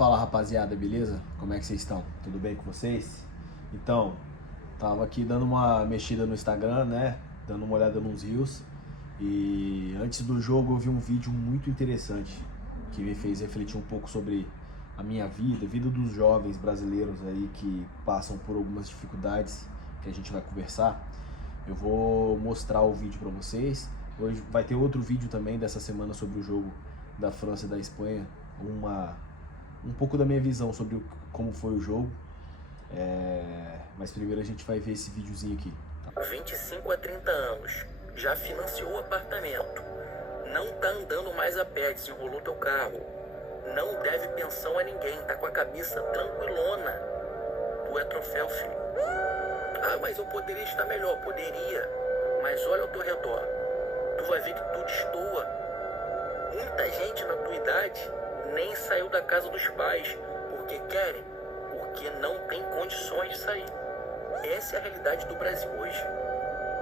Fala rapaziada, beleza? Como é que vocês estão? Tudo bem com vocês? Então, tava aqui dando uma mexida no Instagram, né? Dando uma olhada nos reels. E antes do jogo eu vi um vídeo muito interessante que me fez refletir um pouco sobre a minha vida, a vida dos jovens brasileiros aí que passam por algumas dificuldades que a gente vai conversar. Eu vou mostrar o vídeo para vocês. Hoje vai ter outro vídeo também dessa semana sobre o jogo da França e da Espanha, um pouco da minha visão sobre como foi o jogo. Mas primeiro a gente vai ver esse videozinho aqui. 25 a 30 anos, já financiou o apartamento, não tá andando mais a pé, desenrolou teu carro, não deve pensão a ninguém, tá com a cabeça tranquilona. Tu é troféu, filho. Ah, mas eu poderia estar melhor, poderia, mas olha ao teu redor, tu vai ver que tu destoa. Muita gente na tua idade nem saiu da casa dos pais, porque querem, porque não tem condições de sair. Essa é a realidade do Brasil hoje.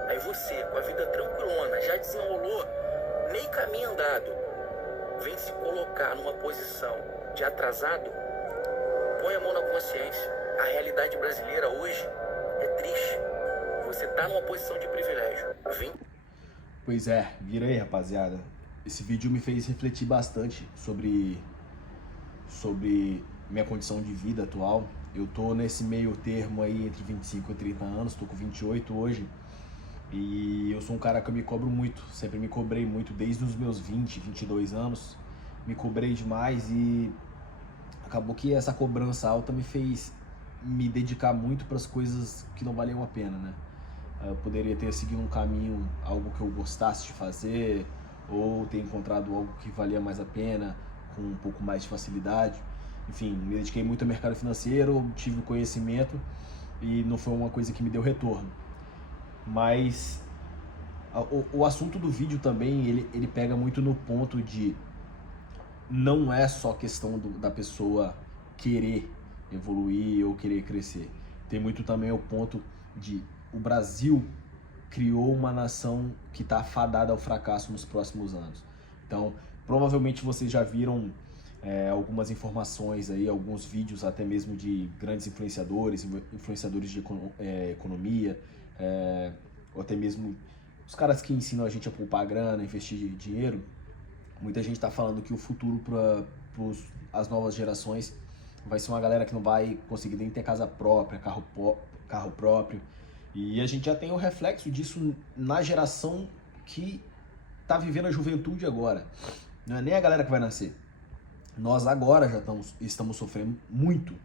Aí você, com a vida tranquilona, já desenrolou, nem caminho andado, vem se colocar numa posição de atrasado, põe a mão na consciência. A realidade brasileira hoje é triste. Você tá numa posição de privilégio. Vem. Pois é, vira aí rapaziada. Esse vídeo me fez refletir bastante sobre minha condição de vida atual. Eu tô nesse meio termo aí entre 25 e 30 anos, tô com 28 hoje. E eu sou um cara que eu me cobro muito, sempre me cobrei muito, desde os meus 20, 22 anos. Me cobrei demais e acabou que essa cobrança alta me fez me dedicar muito para as coisas que não valiam a pena, né? Eu poderia ter seguido um caminho, algo que eu gostasse de fazer, ou ter encontrado algo que valia mais a pena, com um pouco mais de facilidade. Enfim, me dediquei muito ao mercado financeiro, tive conhecimento e não foi uma coisa que me deu retorno. Mas o assunto do vídeo também, ele pega muito no ponto de não é só questão da pessoa querer evoluir ou querer crescer. Tem muito também o ponto de o Brasil criou uma nação que está fadada ao fracasso nos próximos anos. Então, provavelmente vocês já viram algumas informações aí, alguns vídeos até mesmo de grandes influenciadores de economia, ou até mesmo os caras que ensinam a gente a poupar grana, investir dinheiro. Muita gente está falando que o futuro para as novas gerações vai ser uma galera que não vai conseguir nem ter casa própria, carro próprio. E a gente já tem o reflexo disso na geração que está vivendo a juventude agora. Não é nem a galera que vai nascer. Nós agora já estamos sofrendo muito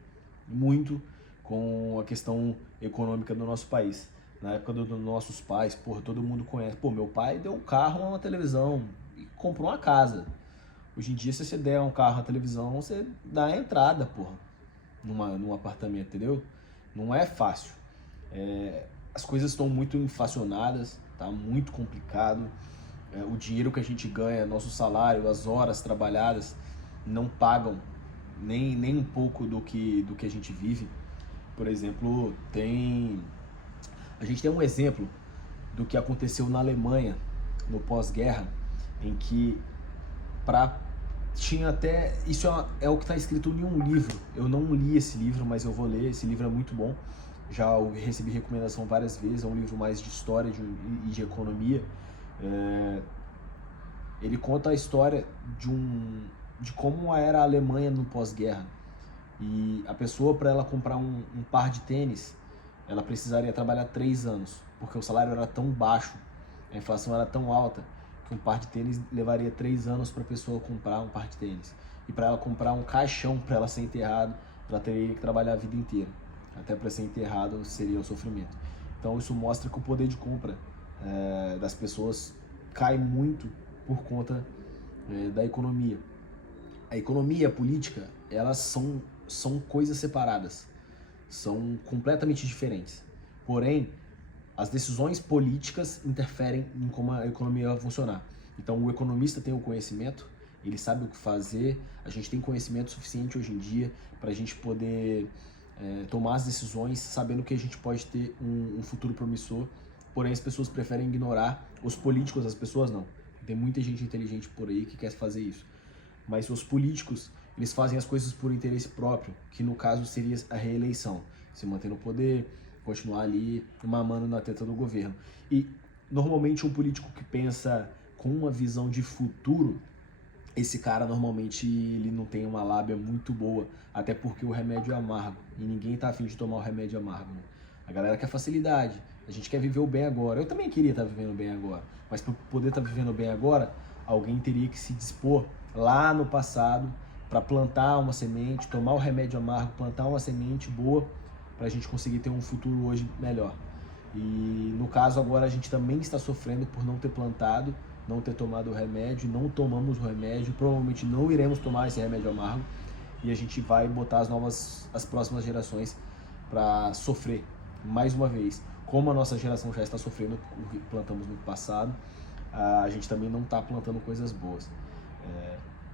com a questão econômica do nosso país. Na época dos nossos pais, porra, todo mundo conhece. Pô, meu pai deu um carro, uma televisão e comprou uma casa. Hoje em dia, se você der um carro, uma televisão, você dá a entrada, porra, num apartamento, entendeu? Não é fácil. As coisas estão muito inflacionadas, tá muito complicado. O dinheiro que a gente ganha, nosso salário, as horas trabalhadas, não pagam nem um pouco do que a gente vive. Por exemplo, a gente tem um exemplo do que aconteceu na Alemanha no pós-guerra, em que tinha até, isso é o que está escrito em um livro. Eu não li esse livro, mas eu vou ler. Esse livro é muito bom, já recebi recomendação várias vezes. É um livro mais de história e de economia. Ele conta a história de como era a Alemanha no pós-guerra. E a pessoa, para ela comprar um par de tênis, ela precisaria trabalhar 3 anos, porque o salário era tão baixo, a inflação era tão alta, que um par de tênis levaria 3 anos para a pessoa comprar um par de tênis. E para ela comprar um caixão para ela ser enterrado, ela teria que trabalhar a vida inteira. Até para ser enterrado seria o sofrimento. Então isso mostra que o poder de compra das pessoas cai muito por conta da economia. A economia e a política, elas são coisas separadas, são completamente diferentes. Porém, as decisões políticas interferem em como a economia vai funcionar. Então, o economista tem o conhecimento, ele sabe o que fazer, a gente tem conhecimento suficiente hoje em dia para a gente poder tomar as decisões sabendo que a gente pode ter um futuro promissor. Porém, as pessoas preferem ignorar os políticos, as pessoas não. Tem muita gente inteligente por aí que quer fazer isso. Mas os políticos, eles fazem as coisas por interesse próprio, que no caso seria a reeleição, se manter no poder, continuar ali mamando na teta do governo. E normalmente um político que pensa com uma visão de futuro, esse cara normalmente ele não tem uma lábia muito boa, até porque o remédio é amargo e ninguém tá afim de tomar o remédio amargo, né? A galera quer facilidade, a gente quer viver o bem agora. Eu também queria estar vivendo bem agora, mas para poder estar vivendo bem agora, alguém teria que se dispor lá no passado para plantar uma semente, tomar o remédio amargo, plantar uma semente boa para a gente conseguir ter um futuro hoje melhor. E no caso agora a gente também está sofrendo por não ter plantado, não ter tomado o remédio, não tomamos o remédio, provavelmente não iremos tomar esse remédio amargo e a gente vai botar as próximas gerações para sofrer mais uma vez. Como a nossa geração já está sofrendo o que plantamos no passado, a gente também não está plantando coisas boas.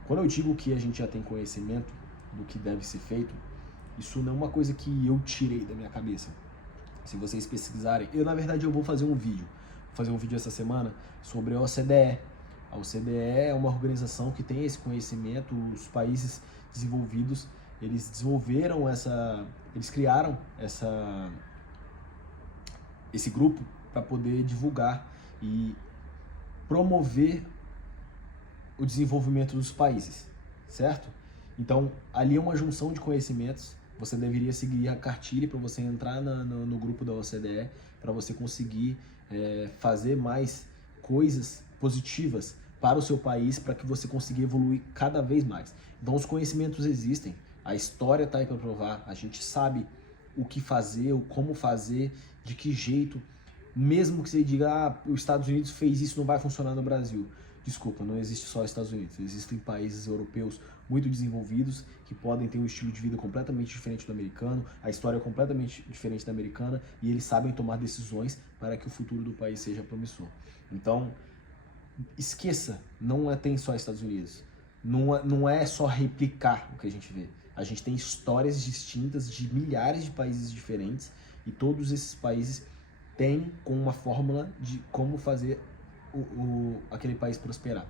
Quando eu digo que a gente já tem conhecimento do que deve ser feito, isso não é uma coisa que eu tirei da minha cabeça. Se vocês pesquisarem, na verdade eu vou fazer um vídeo essa semana sobre a OCDE. A OCDE é uma organização que tem esse conhecimento, os países desenvolvidos, eles criaram esse grupo para poder divulgar e promover o desenvolvimento dos países, certo? Então, ali é uma junção de conhecimentos. Você deveria seguir a cartilha para você entrar no grupo da OCDE, para você conseguir fazer mais coisas positivas para o seu país, para que você consiga evoluir cada vez mais. Então, os conhecimentos existem, a história está aí para provar, a gente sabe o que fazer, o como fazer, de que jeito. Mesmo que você diga, os Estados Unidos fez isso, não vai funcionar no Brasil. Desculpa, não existe só os Estados Unidos. Existem países europeus muito desenvolvidos que podem ter um estilo de vida completamente diferente do americano, a história é completamente diferente da americana e eles sabem tomar decisões para que o futuro do país seja promissor. Então, esqueça, tem só Estados Unidos. Não é só replicar o que a gente vê. A gente tem histórias distintas de milhares de países diferentes e todos esses países têm uma fórmula de como fazer aquele país prosperar.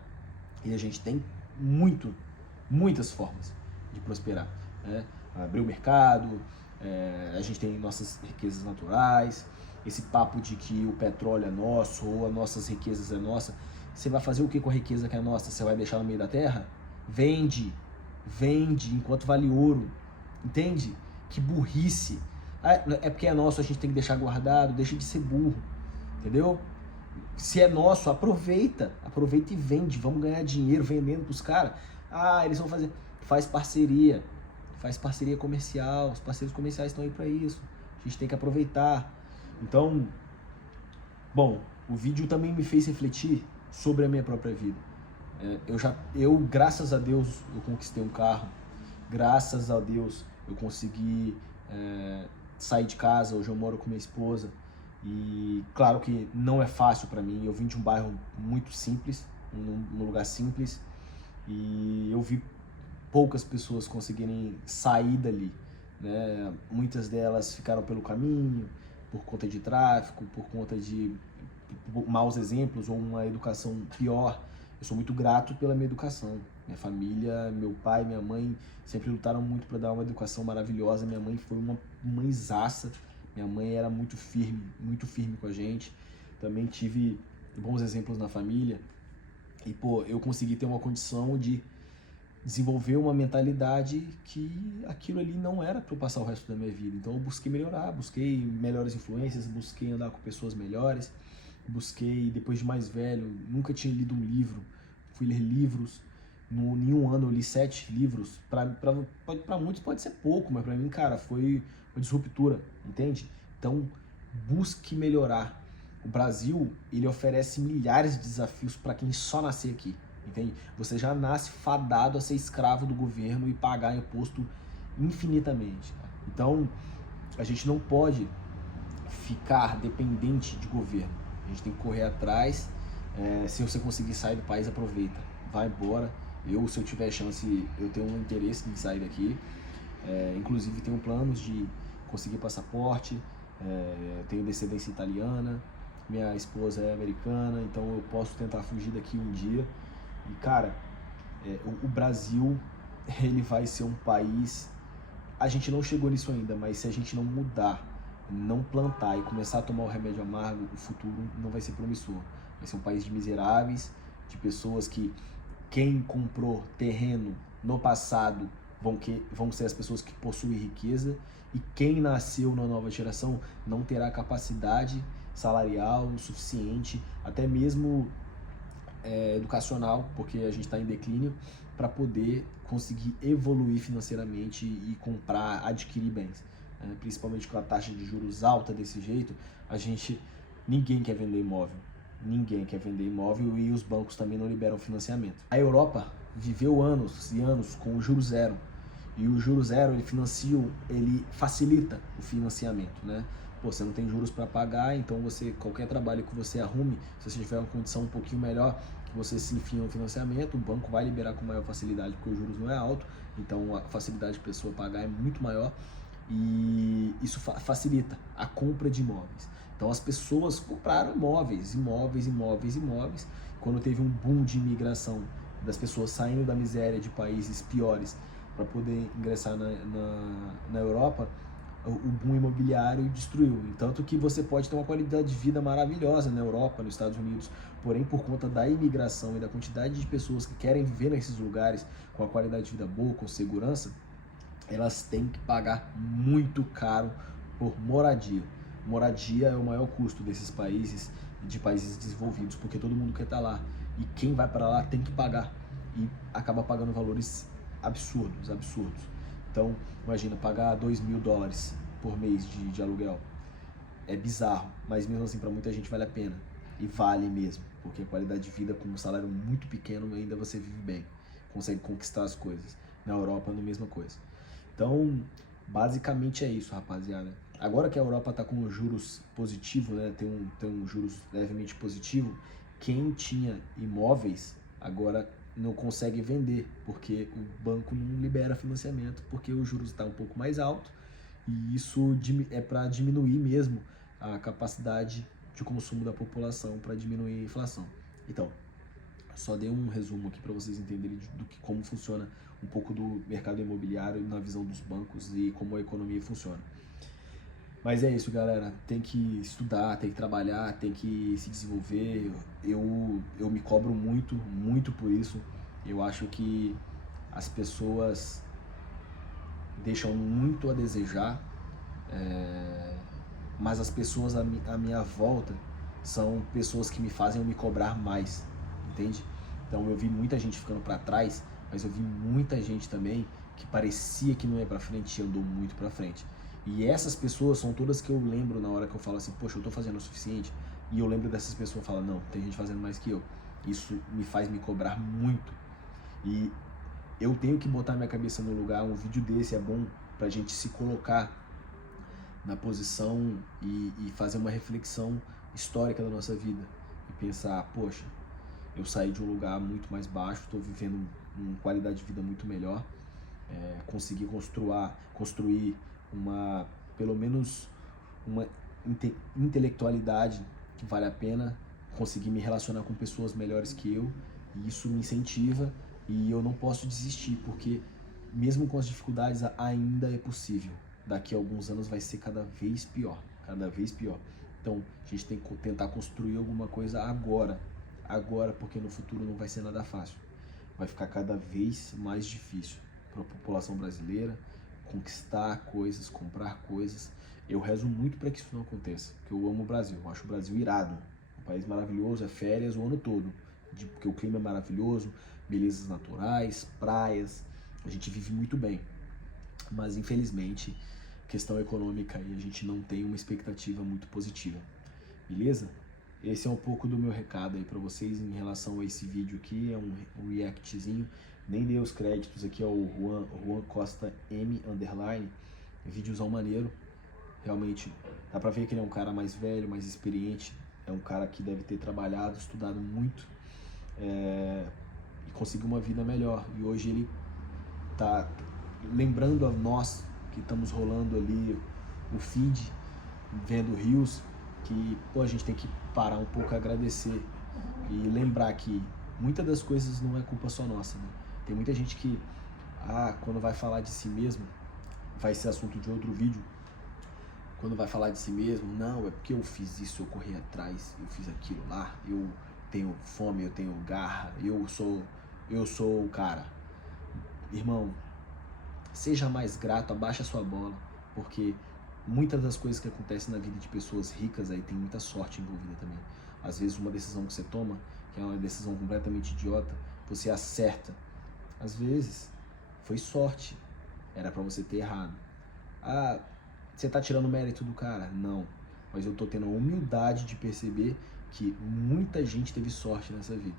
E a gente tem muitas formas de prosperar, né? Abrir o mercado, a gente tem nossas riquezas naturais, esse papo de que o petróleo é nosso ou as nossas riquezas é nossa. Você vai fazer o que com a riqueza que é nossa? Você vai deixar no meio da terra? Vende enquanto vale ouro, entende? Que burrice. É porque é nosso, a gente tem que deixar guardado, deixa de ser burro, entendeu? Se é nosso, aproveita e vende, vamos ganhar dinheiro vendendo pros caras. Eles vão faz parceria comercial, os parceiros comerciais estão aí para isso, a gente tem que aproveitar. Então, bom, o vídeo também me fez refletir sobre a minha própria vida. Graças a Deus, eu conquistei um carro, graças a Deus eu consegui sair de casa, hoje eu moro com minha esposa. E claro que não é fácil para mim, eu vim de um bairro muito simples, num lugar simples, e eu vi poucas pessoas conseguirem sair dali, né? Muitas delas ficaram pelo caminho, por conta de tráfico, por conta de maus exemplos ou uma educação pior. Eu sou muito grato pela minha educação. Minha família, meu pai, minha mãe sempre lutaram muito para dar uma educação maravilhosa. Minha mãe foi uma mãezaça. Minha mãe era muito firme com a gente. Também tive bons exemplos na família. E, eu consegui ter uma condição de desenvolver uma mentalidade que aquilo ali não era para eu passar o resto da minha vida. Então eu busquei melhorar, busquei melhores influências, busquei andar com pessoas melhores, busquei, depois de mais velho, nunca tinha lido um livro, fui ler livros. Em um ano eu li 7 livros. Para muitos pode ser pouco, mas para mim, cara, foi uma disruptura, entende? Então, busque melhorar. O Brasil, ele oferece milhares de desafios para quem só nascer aqui, entende? Você já nasce fadado a ser escravo do governo e pagar imposto infinitamente. Então, a gente não pode ficar dependente de governo. A gente tem que correr atrás. Se você conseguir sair do país, aproveita. Vai embora. Se eu tiver chance, eu tenho um interesse em sair daqui. Inclusive, tenho planos de conseguir passaporte. Tenho descendência italiana. Minha esposa é americana, então eu posso tentar fugir daqui um dia. E, cara, o Brasil ele vai ser um país... A gente não chegou nisso ainda, mas se a gente não mudar, não plantar e começar a tomar o remédio amargo, o futuro não vai ser promissor. Vai ser um país de miseráveis, de pessoas que quem comprou terreno no passado vão ser as pessoas que possuem riqueza, e quem nasceu na nova geração não terá capacidade salarial suficiente, até mesmo educacional, porque a gente está em declínio, para poder conseguir evoluir financeiramente e comprar, adquirir bens. Principalmente com a taxa de juros alta desse jeito, ninguém quer vender imóvel. Ninguém quer vender imóvel, e os bancos também não liberam financiamento. A Europa viveu anos e anos com o juro zero. E o juro zero, ele facilita o financiamento, né? Pô, você não tem juros para pagar, então qualquer trabalho que você arrume, se você tiver uma condição um pouquinho melhor, você se enfia no financiamento, o banco vai liberar com maior facilidade, porque os juros não é alto, então a facilidade de pessoa pagar é muito maior, e isso facilita a compra de imóveis. Então as pessoas compraram imóveis. Quando teve um boom de imigração, das pessoas saindo da miséria de países piores para poder ingressar na Europa, o boom imobiliário destruiu. Tanto que você pode ter uma qualidade de vida maravilhosa na Europa, nos Estados Unidos, porém por conta da imigração e da quantidade de pessoas que querem viver nesses lugares com a qualidade de vida boa, com segurança, elas têm que pagar muito caro por moradia. Moradia é o maior custo desses países, de países desenvolvidos, porque todo mundo quer estar lá, e quem vai para lá tem que pagar, e acaba pagando valores absurdos. Então, imagina, pagar $2.000 por mês de aluguel. É bizarro, mas mesmo assim, para muita gente vale a pena. E vale mesmo, porque a qualidade de vida com um salário muito pequeno, ainda você vive bem, consegue conquistar as coisas. Na Europa, é a mesma coisa. Então, basicamente é isso, rapaziada. Agora que a Europa está com juros positivos, né, tem um juros levemente positivo, quem tinha imóveis agora não consegue vender, porque o banco não libera financiamento, porque o juros está um pouco mais alto, e isso é para diminuir mesmo a capacidade de consumo da população, para diminuir a inflação. Então, só dei um resumo aqui para vocês entenderem como funciona um pouco do mercado imobiliário na visão dos bancos e como a economia funciona. Mas é isso, galera. Tem que estudar, tem que trabalhar, tem que se desenvolver. Eu me cobro muito por isso. Eu acho que as pessoas deixam muito a desejar, mas as pessoas à minha volta são pessoas que me fazem eu me cobrar mais, entende? Então eu vi muita gente ficando para trás, mas eu vi muita gente também que parecia que não ia para frente e andou muito para frente. E essas pessoas são todas que eu lembro na hora que eu falo assim, poxa, eu tô fazendo o suficiente, e eu lembro dessas pessoas e falo, não, tem gente fazendo mais que eu. Isso me faz me cobrar muito. E eu tenho que botar minha cabeça no lugar. Um vídeo desse é bom pra gente se colocar na posição e fazer uma reflexão histórica da nossa vida. E pensar, poxa, eu saí de um lugar muito mais baixo, estou vivendo uma qualidade de vida muito melhor, consegui construir pelo menos uma intelectualidade que vale a pena, consegui me relacionar com pessoas melhores que eu, e isso me incentiva, e eu não posso desistir, porque mesmo com as dificuldades ainda é possível. Daqui a alguns anos vai ser cada vez pior. Então a gente tem que tentar construir alguma coisa agora, porque no futuro não vai ser nada fácil. Vai ficar cada vez mais difícil para a população brasileira conquistar coisas, comprar coisas. Eu rezo muito para que isso não aconteça, porque eu amo o Brasil, eu acho o Brasil irado, um país maravilhoso, é férias o ano todo, porque o clima é maravilhoso, belezas naturais, praias, a gente vive muito bem, mas infelizmente, questão econômica, e a gente não tem uma expectativa muito positiva, beleza? Esse é um pouco do meu recado aí para vocês em relação a esse vídeo aqui, é um reactzinho. Nem dei os créditos aqui ao Juan Costa M _, vídeozão maneiro. Realmente dá pra ver que ele é um cara mais velho, mais experiente, é um cara que deve ter trabalhado, estudado muito, e conseguiu uma vida melhor. E hoje ele tá lembrando a nós que estamos rolando ali o feed, vendo rios, que pô, a gente tem que parar um pouco, agradecer e lembrar que muitas das coisas não é culpa só nossa, né? Tem muita gente que Quando vai falar de si mesmo, vai ser assunto de outro vídeo. Quando vai falar de si mesmo, não, é porque eu fiz isso, eu corri atrás, eu fiz aquilo lá, eu tenho fome, eu tenho garra, eu sou o cara. Irmão, seja mais grato, abaixa a sua bola, porque muitas das coisas que acontecem na vida de pessoas ricas aí tem muita sorte envolvida também. Às vezes uma decisão que você toma, que é uma decisão completamente idiota, você acerta. Às vezes foi sorte, era pra você ter errado. Você tá tirando o mérito do cara? Não, mas eu tô tendo a humildade de perceber que muita gente teve sorte nessa vida.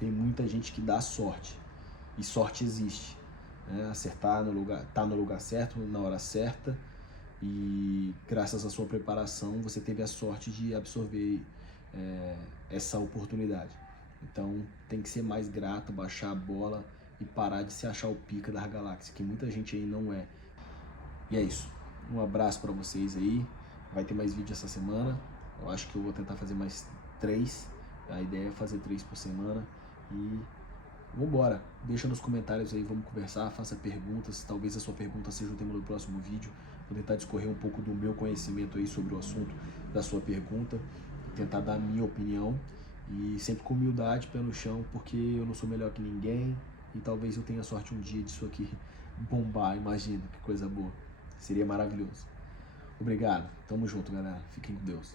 Tem muita gente que dá sorte, e sorte existe, né? Acertar no lugar, tá no lugar certo, na hora certa, e graças à sua preparação você teve a sorte de absorver essa oportunidade. Então tem que ser mais grato, baixar a bola e parar de se achar o pica da galáxia, que muita gente aí não é. E é isso. Um abraço para vocês aí. Vai ter mais vídeo essa semana. Eu acho que eu vou tentar fazer mais 3. A ideia é fazer 3 por semana. E vambora. Deixa nos comentários aí, vamos conversar, faça perguntas. Talvez a sua pergunta seja o tema do próximo vídeo. Vou tentar discorrer um pouco do meu conhecimento aí sobre o assunto da sua pergunta. Tentar dar a minha opinião. E sempre com humildade, pé no chão, porque eu não sou melhor que ninguém. E talvez eu tenha sorte um dia disso aqui bombar, imagina, que coisa boa. Seria maravilhoso. Obrigado. Tamo junto, galera. Fiquem com Deus.